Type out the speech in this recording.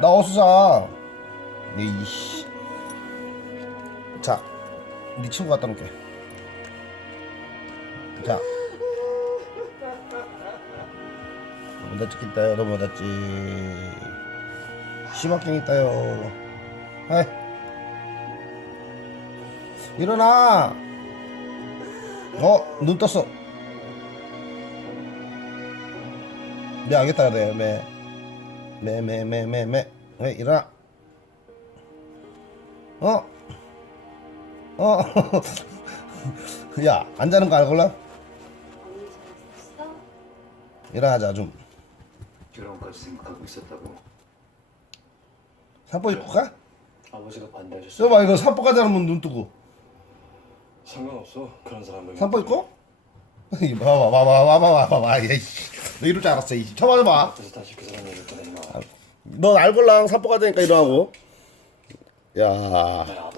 나 어서 자. 네, 이씨. 자, 네 친구 갖다 놓게. 자. 너무 다찍겠다요 너무 다찍. 심학경 있다요. 하이. 일어나. 어, 눈 떴어. 매 알겠다 그래 매. 매, 매, 매, 매, 매. 왜 일어나. 어? 어? 야, 안 자는 거 알걸라? 일어나자 좀. 결혼까지 생각하고 있었다고. 산보 입고 가? 아버지가 반대하셨어. 저봐 이거 산보 가자면 눈 뜨고. 상관없어. 그런 사람을. 산보 입고? 봐봐, 봐봐, 봐봐, 봐봐, 봐봐. 너 이럴 줄 알았어. 이 쳐봐, 봐. 앞에서 다시 그 사람 얘기를 꺼내지 마. 넌 알걸랑 산보 가자니까 일어나고. 야. 내 아버지.